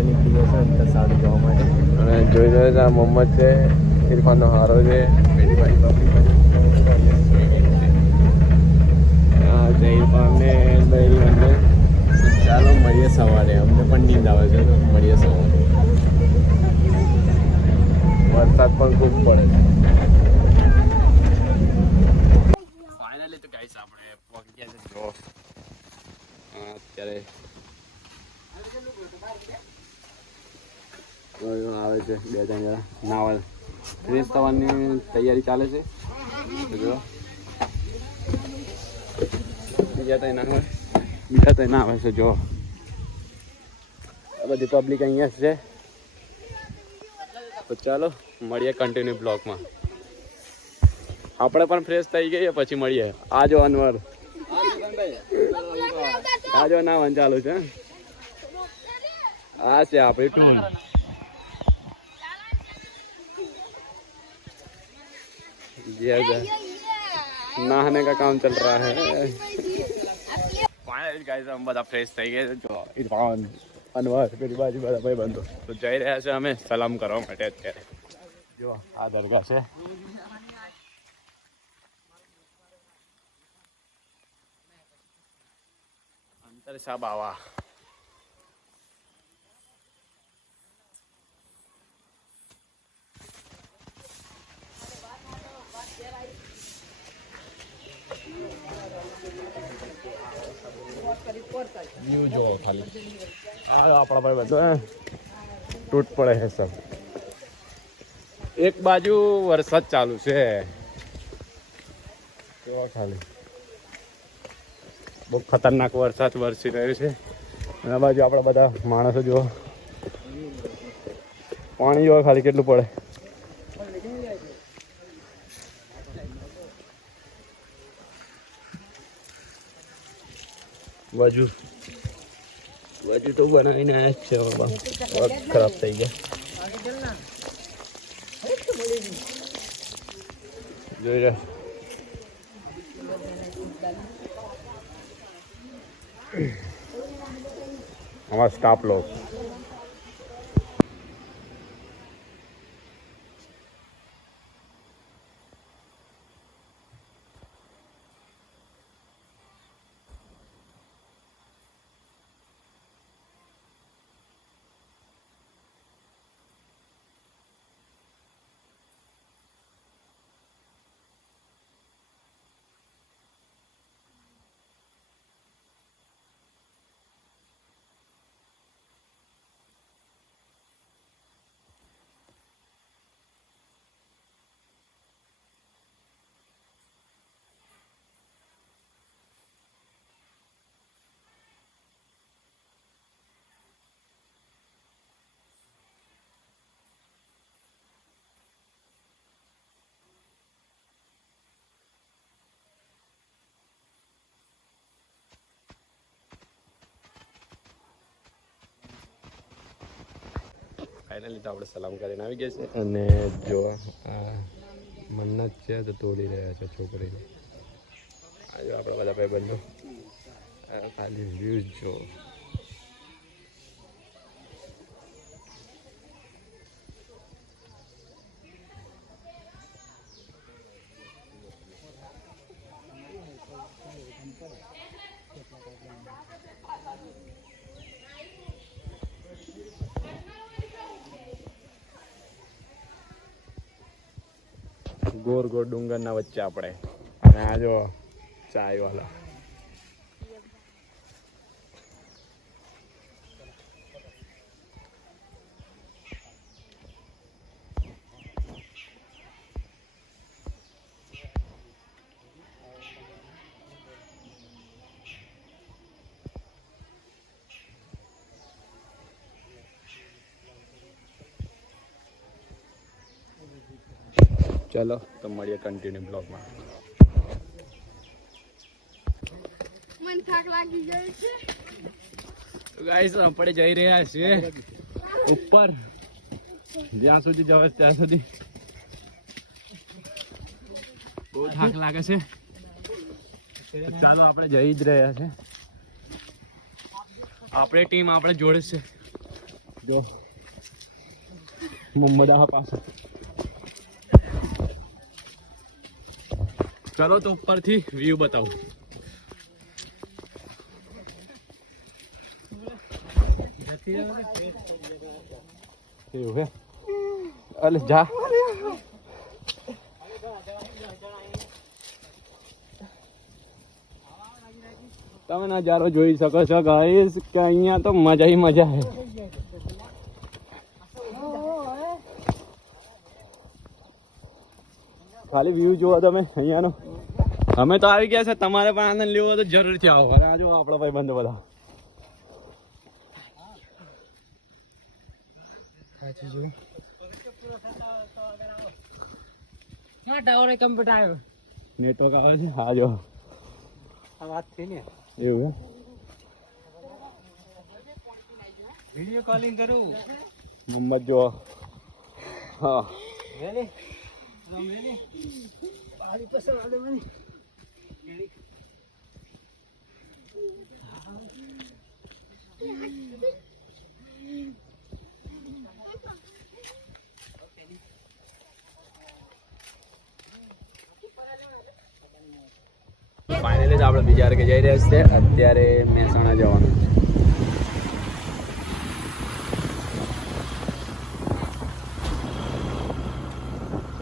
આપણે નીકળી જશે અંતર સારું જવા માટે. અને જોઈ રહ્યો છે આ મોહમ્મદ છે, ઇરફાનનો હારો છે, હા છે ઇરફાન ને બંને. ચાલો મળીએ સવારે, અમને પણ નીંદ આવે છે તો મળીએ સવારે. વરસાદ પણ ખૂબ પડે છે. ફાઇનલી તો ગાઈસ આપણે પહોંચી ગયા છે. જો અત્યારે આવે છે 2 જણા નાવા ફ્રેશ થવાની તૈયારી ચાલે છે. જો બીજા તો ના આવે છે. જો આ બધી પબ્લિક અહીંયા છે. તો ચાલો મળીએ કન્ટિન્યુ બ્લોગમાં. આપણે પણ ફ્રેશ થઈ ગઈએ પછી મળીએ. આજો અનવર, આજો નાવાનું ચાલુ છે. આ છે આપણી ટૂર. नहाने का काम चल रहा है. फाइनली गाइस हम બધા ફ્રેશ થઈ ગયા. જો ઇરફાન, અનવર પેલી બાજુ બધા ભાઈ બંધો તો જઈ રહ્યા છે અમે સલામ કરવા માટે. અત્યારે જો આ દરગાહ છે. અંતર સાહેબ આવા વ્યૂ જો ખાલી આપણા ભાઈ બધો તૂટ પડે છે સબ. એક બાજુ વરસાદ ચાલુ છે જો ખાલી બહુ ખતરનાક વરસાદ વરસી રહ્યો છે. અને આ બાજુ આપણા બધા માણસો જો પાણી જો ખાલી કેટલું પડે. બાજુ તો બનાવીને આવ્યા છે, ખરાબ થઈ ગયા. જોઈ રહ્યા हमारा स्टाफ लोग ફાઇનલી તો આપણે સલામ કરીને આવી ગયા છે. અને જો આ મન્નત છે તો તોડી રહ્યા છે છોકરીને. આ જો આપણા બધા ભાઈ બંધો ખાલી વ્યૂઝ જો. ગોર ગોર ડુંગરના વચ્ચે આપણે. અને આ જો ચાય વાળા. ચલો તો મળીએ કન્ટિન્યુ બ્લોગમાં. મને થાક લાગી જાય છે. તો ગાઈસ આપણે જઈ રહ્યા છીએ ઉપર, જ્યાં સુધી જવાય ત્યાં સુધી. બહુ થાક લાગે છે. ચાલો આપણે જઈ જ રહ્યા છે. આપણે ટીમ આપણે જોડે છે. જો મોહમ્મદ આહા પાસે. ચલો તો ઉપરથી વ્યૂ બતાવું. એવું હે અલે જા તમે નજારો જોઈ શકો છો ગાઈસ કે અહીંયા તો મજા હી મજા હે. ખાલી વ્યૂ જુઓ તમે અહીંયાનો. અમે તો આવી ગયા છે, તમારે પણ આનંદ લેવો હોય તો જરૂરથી આવો. આ જો આપણા ભાઈ બંધો બધા. નેટવર્ક આવે છે. હા જો વાત થઈ ને એવું વિડીયો કોલિંગ કરું મોહમ્મદ જો. હા રેલી રેલી પાડી પસંદ આલે મને ફાઇનલી તો આપણે બીજા કે જઈ રહ્યા છીએ. અત્યારે મહેસાણા જવાનું છે.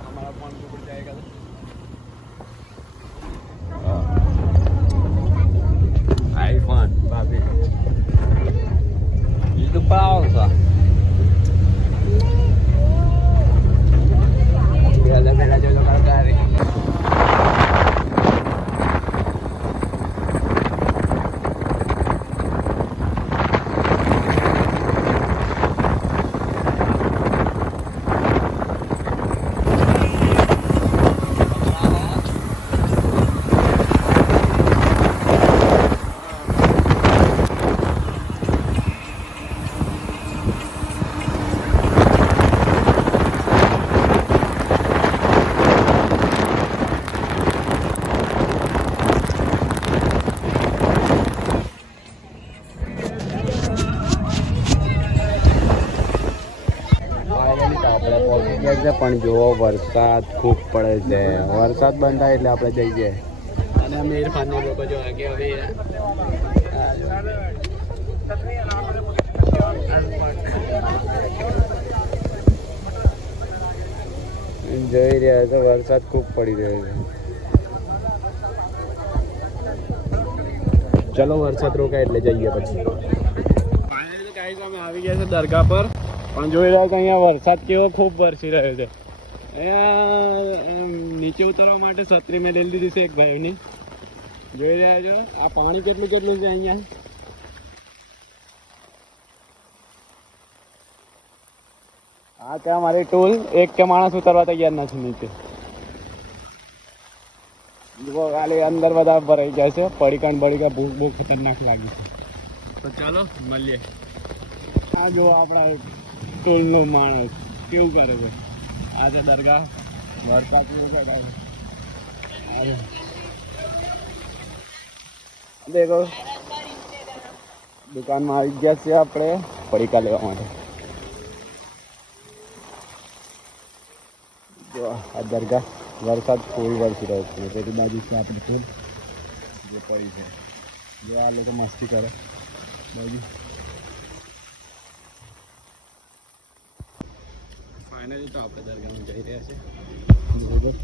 हमारा फोन के ऊपर जाएगा आईफोन भाभी itu pausa biasa bela jodoh kalau dari પણ જોવો વરસાદ ખૂબ પડે છે. વરસાદ બંધ થાય એટલે આપણે જઈએ. અને અમે ઇરફાનના લોકો જો આગે હવે જોઈ રહ્યા છો વરસાદ ખૂબ પડી રહ્યો છે. ચલો વરસાદ રોકાય એટલે જઈએ પછી. ફાઇનલી તો ગાઈસ અમે આવી ગયા છે દરગાહ પર. પણ જોઈ રહ્યા કે અહીંયા વરસાદ કેવો ખૂબ વરસી રહ્યો છે. અહીંયા નીચે ઉતરવા માટે છત્રી મેં લઈ લીધી છે એક ભાઈની. જોઈ રહ્યા છો આ પાણી કેટલું કેટલું છે અહીંયા. આ કે અમારી ટૂલ એક કે માણસ ઉતરવા તૈયાર નથી નીચે. જુઓ ખાલી અંદર બધા ભરાઈ જાય છે. પડીકા બડીકા ભૂખ બહુ ખતરનાક લાગી છે. તો ચાલો મળીએ. આ જો આપણા ટોલનો માણસ કેવું કરે છે. આ છે દરગાહ. વરસાદ દેખો દુકાનમાં આવી ગયા છે આપણે પડીકા લેવા માટે. જો આ દરગાહ વરસાદ ફૂલ વરસી રહ્યો છે. તેની બાજુ છે આપણે ટોલ જે પડી છે. જો આ લોકો મસ્તી કરે બાજુ. ફાઇનલી તો આપણે દરગાહમાં જઈ રહ્યા છીએ. બરોબર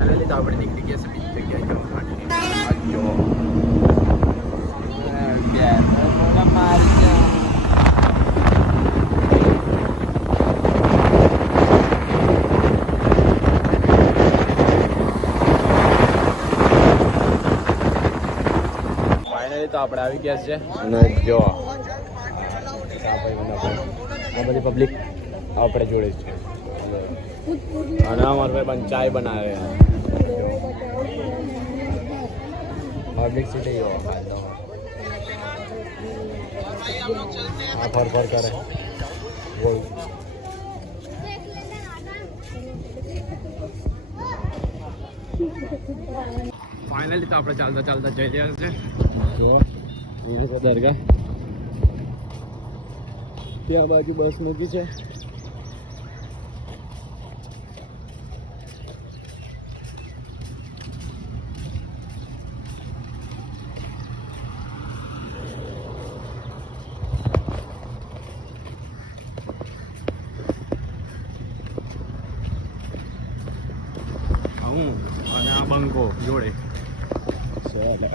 ફાઇનલી તો આપણે નીકળી ગયા છે બીજી જગ્યાએ જવા માટે આ જો ફાઇનલી તો આપણે આવી ગયા છે અને જો આ બધી પબ્લિક આપણે જોડે છે અને અમારે ભાઈ પણ ચાય બનાવે પબ્લિક સિટી ફર ફર કરે બોલ ફાઇનલી તો આપણે ચાલતા ચાલતા જઈ રહ્યા છે દરગાહ ત્યાં બાજુ બસ મૂકી છે અને આ બંકો જોડે ચાલે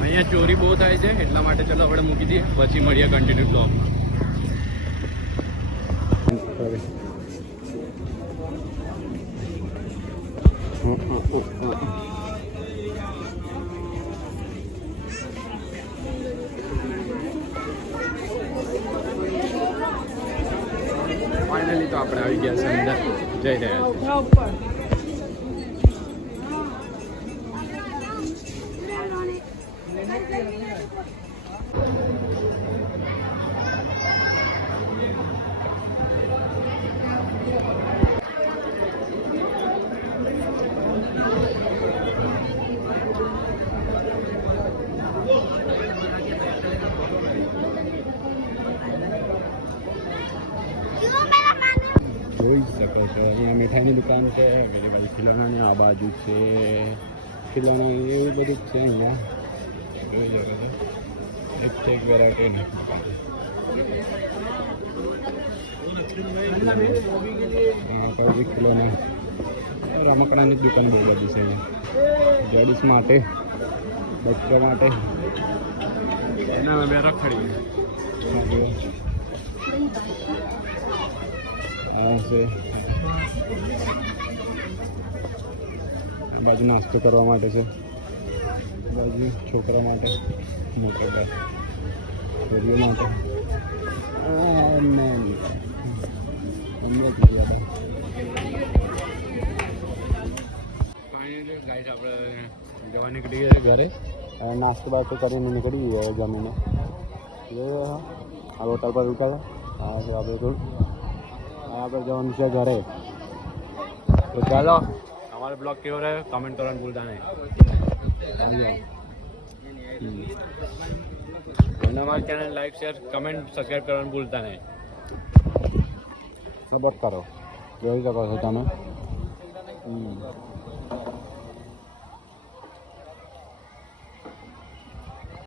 અહીંયા ચોરી બહુ થાય છે એટલા માટે ચલો આપણે મૂકી દઈએ પછી મળીએ કન્ટિન્યુ બ્લોગમાં ફાઇનલી તો આપણે આવી ગયા છે અંદર જઈ રહ્યા છીએ જોઈ શકો છો અહીંયા મીઠાઈની દુકાન છે પેલી બાજુ ખિલોનાની આ બાજુ છે ખિલોના એવું બધું છે અહીંયા જોઈ શકો છો એક વેરાયટીની દુકાન ખિલોના રમકડાની દુકાન બહુ બધી છે અહીંયા લેડીઝ માટે બચ્ચો માટે એના બે રખડી છે બાજુ નાસ્તો કરવા માટે છે બાજુ છોકરા માટે મોટા ભાઈ છોરીઓ માટે આપણે જવા નીકળી ગયા ઘરે નાસ્તો બાસ્તો કરીને નીકળી ગયા જમીને આ હોટલ પર રૂકા હા છે આપણે થોડું આગળ જવાનું છે ઘરે તો ચાલો અમારો બ્લોગ કેવો રહ્યો કમેન્ટ કરવાનું ભૂલતા નહીં અને અમારી channel like share comment subscribe કરવાનું ભૂલતા નહીં સપોર્ટ કરો જોઈ શકો છો તમે